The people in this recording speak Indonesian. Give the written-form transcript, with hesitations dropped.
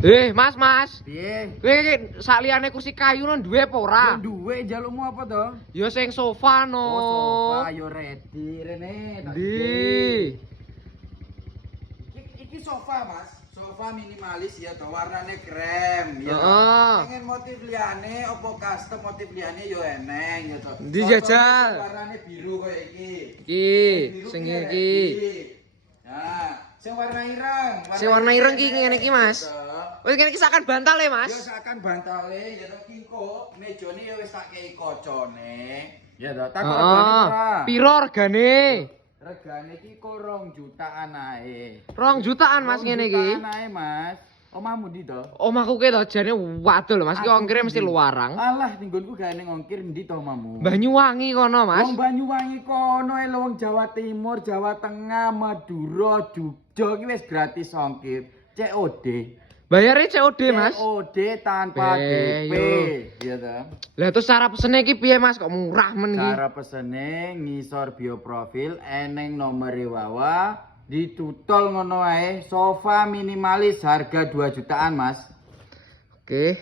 Mas, Mas. Piye? Kowe iki sakliyane kursi kayu non duwe apa ora? Ya duwe jalukmu apa to? Ya sing sofa no. Oh, sofa yo ready rene. tak Ndi? Iki sofa, Mas. Sofa minimalis ya to, warnane krem ya. Heeh. Pengen motif liyane opo custom motif liyane yo eneng ya to. Ndi jajal? Warnane biru koyo iki. Iki, sing piye, iki. Nah, sing warna ireng. Sing warna ireng ki ngene iki, Mas. Wis ngene iki sakan bantal ya, Mas. Ya sakan bantale ya to kingko, mejane ya wis tak kei kocone. Ya to, tak regane Heeh. ora. Piro regane? Regane iki kok 2 jutaan ae. 2 jutaan, Mas, ngene iki. 2 jutaan ae, Mas. Omahmu ndi to? Omahku ki to jane wadul, Mas. Iki ongkire mesti luarang. Alah, tinggonku gawe ning ongkir ndi to omahmu? Banyuwangi kono, Mas. Wong Banyuwangi kono ae lho, wong Jawa Timur, Jawa Tengah, Madura, Jogja iki wis gratis ongkir. COD. Bayare COD, Mas. COD tanpa DP. Iya to. Lah terus cara pesene iki piye, Mas? Kok murah men iki? Cara pesene ngisor bioprofil eneng nomere wawa ditutol ngono ae sofa minimalis harga 2 jutaan, Mas. Oke.